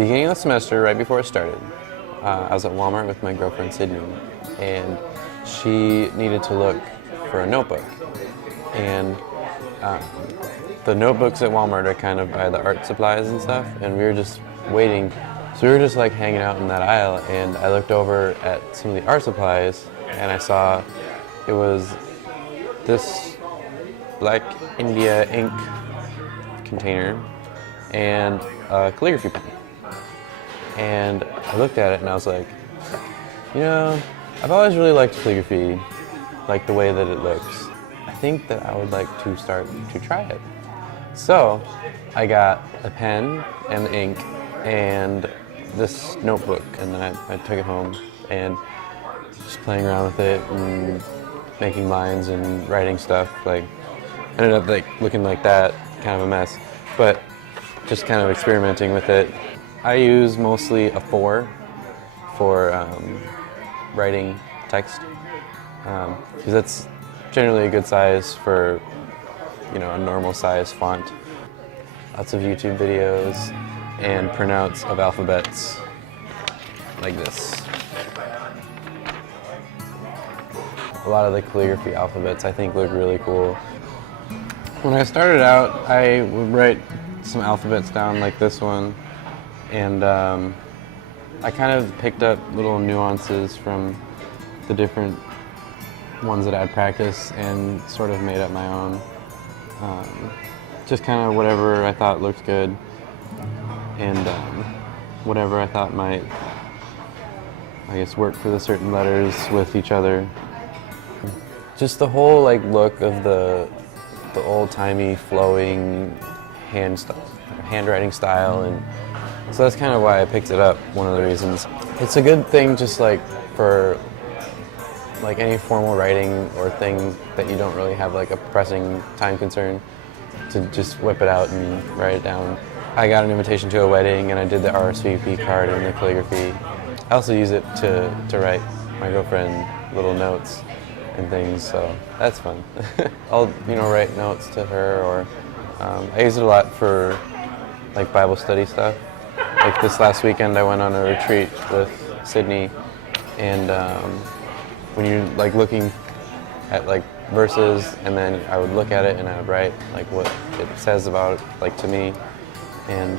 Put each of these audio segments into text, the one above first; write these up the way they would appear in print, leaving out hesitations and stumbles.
beginning of the semester, right before it started, I was at Walmart with my girlfriend Sydney, and she needed to look for a notebook. And the notebooks at Walmart are kind of by the art supplies and stuff, and we were just waiting. So we were just like hanging out in that aisle, and I looked over at some of the art supplies, and I saw it was this Black India ink container and a calligraphy pen. And I looked at it and I was like, you know, I've always really liked calligraphy, like the way that it looks. I think that I would like to start to try it. So I got a pen and ink and this notebook, and then I took it home and just playing around with it and making lines and writing stuff. Like, ended up like looking like that, kind of a mess, but just kind of experimenting with it. I use mostly a 4 for writing text, because that's generally a good size for, you know, a normal size font. Lots of YouTube videos and printouts of alphabets like this. A lot of the calligraphy alphabets I think look really cool. When I started out, I would write some alphabets down like this one, and I kind of picked up little nuances from the different ones that I'd practiced and sort of made up my own. Just kind of whatever I thought looked good, and whatever I thought might, I guess, work for the certain letters with each other. Just the whole like look of the old-timey flowing handwriting style, and so that's kind of why I picked it up, one of the reasons. It's a good thing just like for like any formal writing or thing that you don't really have like a pressing time concern, to just whip it out and write it down. I got an invitation to a wedding and I did the RSVP card and the calligraphy. I also use it to write my girlfriend little notes and things, so that's fun. I'll, you know, write notes to her, or I use it a lot for like Bible study stuff. Like this last weekend I went on a retreat with Sydney, and when you're like looking at like verses, and then I would look at it and I would write like what it says about it, like to me, and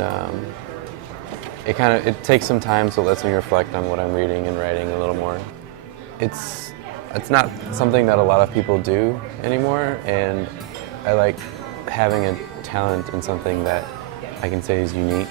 it takes some time, so it lets me reflect on what I'm reading and writing a little more. It's not something that a lot of people do anymore, and I like having a talent in something that I can say is unique.